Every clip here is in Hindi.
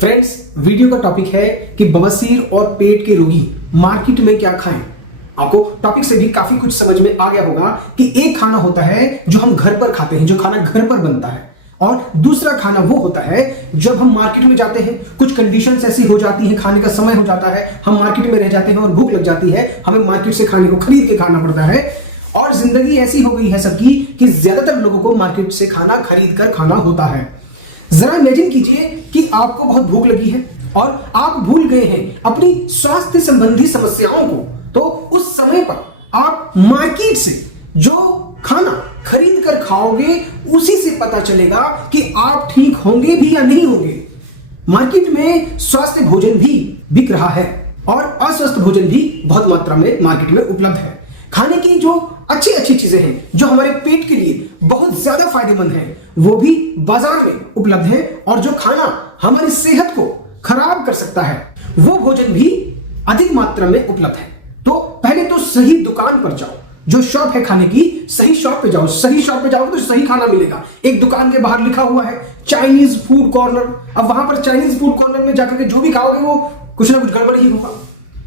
फ्रेंड्स, वीडियो का टॉपिक है कि बवासीर और पेट के रोगी मार्केट में क्या खाएं। आपको टॉपिक से भी काफी कुछ समझ में आ गया होगा कि एक खाना होता है जो हम घर पर खाते हैं, जो खाना घर पर बनता है, और दूसरा खाना वो होता है जब हम मार्केट में जाते हैं। कुछ कंडीशंस ऐसी हो जाती हैं, खाने का समय हो जाता है, हम मार्केट में रह जाते हैं और भूख लग जाती है, हमें मार्केट से खाने को खरीद के खाना पड़ता है। और जिंदगी ऐसी हो गई है सबकी कि ज्यादातर लोगों को मार्केट से खाना खरीद कर खाना होता है। जरा इमेजिन कीजिए कि आपको बहुत भूख लगी है और आप भूल गए हैं अपनी स्वास्थ्य संबंधी समस्याओं को, तो उस समय पर आप मार्केट से जो खाना खरीद कर खाओगे उसी से पता चलेगा कि आप ठीक होंगे भी या नहीं होंगे। मार्केट में स्वास्थ्य भोजन भी बिक रहा है और अस्वस्थ भोजन भी बहुत मात्रा में मार्केट में उपलब्ध है। खाने की जो अच्छी अच्छी चीजें हैं जो हमारे पेट के लिए बहुत ज्यादा फायदेमंद हैं, वो भी बाजार में उपलब्ध है, और जो खाना हमारी सेहत को खराब कर सकता है वो भोजन भी अधिक मात्रा में उपलब्ध है। तो पहले तो सही दुकान पर जाओ, जो शॉप है खाने की, सही शॉप पे जाओ। सही शॉप पे जाओगे तो सही खाना मिलेगा। एक दुकान के बाहर लिखा हुआ है चाइनीज फूड कॉर्नर, अब वहां पर चाइनीज फूड कॉर्नर में जाकर के जो भी खाओगे वो कुछ ना कुछ गड़बड़ ही होगा।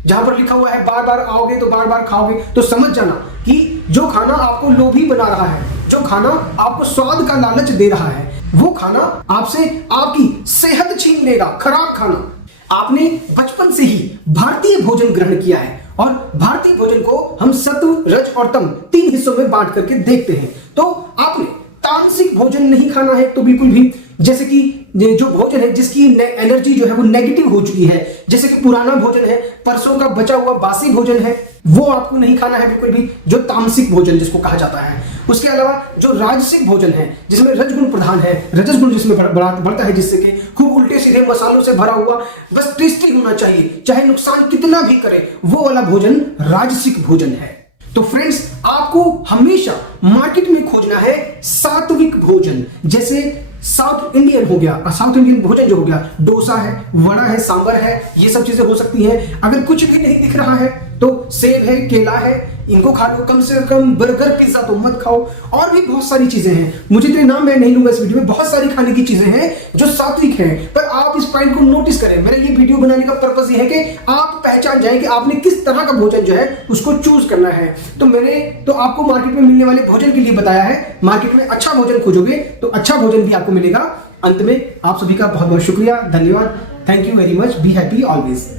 जहां पर लिखा हुआ है बार बार आओगे तो बार बार खाओगे, तो समझ जाना कि जो खाना आपको लोभी बना रहा है, जो खाना आपको स्वाद का लालच दे रहा है, वो खाना आपसे आपकी सेहत छीन लेगा। खराब खाना। आपने बचपन से ही भारतीय भोजन ग्रहण किया है और भारतीय भोजन को हम सत्व, रज और तम 3 हिस्सों में बांट करके देखते हैं। तो आपने तामसिक भोजन नहीं खाना है तो बिल्कुल भी, जैसे कि जो भोजन है जिसकी एनर्जी जो है वो नेगेटिव हो चुकी है, जैसे कि पुराना भोजन है, परसों का बचा हुआ बासी भोजन है, वो आपको नहीं खाना है बिल्कुल भी, जो तामसिक भोजन जिसको कहा जाता है। उसके अलावा जो राजसिक भोजन है जिसमें रजगुण प्रधान है, रजस गुण जिसमें बढ़ता है, जिससे कि खूब उल्टे सीधे मसालों से भरा हुआ, बस टेस्टी होना चाहिए, चाहे नुकसान कितना भी करे, वो वाला भोजन राजसिक भोजन है। तो फ्रेंड्स, आपको हमेशा मार्केट में खोजना है सात्विक भोजन, जैसे साउथ इंडियन हो गया। साउथ इंडियन भोजन जो हो गया, डोसा है, वड़ा है, सांबर है, ये सब चीजें हो सकती हैं। अगर कुछ भी नहीं दिख रहा है तो सेब है, केला है, इनको खा लो। कम से कम बर्गर, पिज्जा तो मत खाओ। और भी बहुत सारी चीजें हैं, मुझे तो नाम मैं नहीं लूंगा इस वीडियो में। बहुत सारी खाने की चीजें हैं जो सात्विक हैं, पर आप इस पॉइंट को नोटिस करें। मेरा ये वीडियो बनाने का पर्पस ये है कि आप पहचान जाएं कि आपने किस तरह का भोजन जो है उसको चूज करना है। तो मैंने तो आपको मार्केट में मिलने वाले भोजन के लिए बताया है। मार्केट में अच्छा भोजन खोजोगे तो अच्छा भोजन भी आपको मिलेगा। अंत में आप सभी का बहुत बहुत शुक्रिया, धन्यवाद। Thank you very much. Be happy always.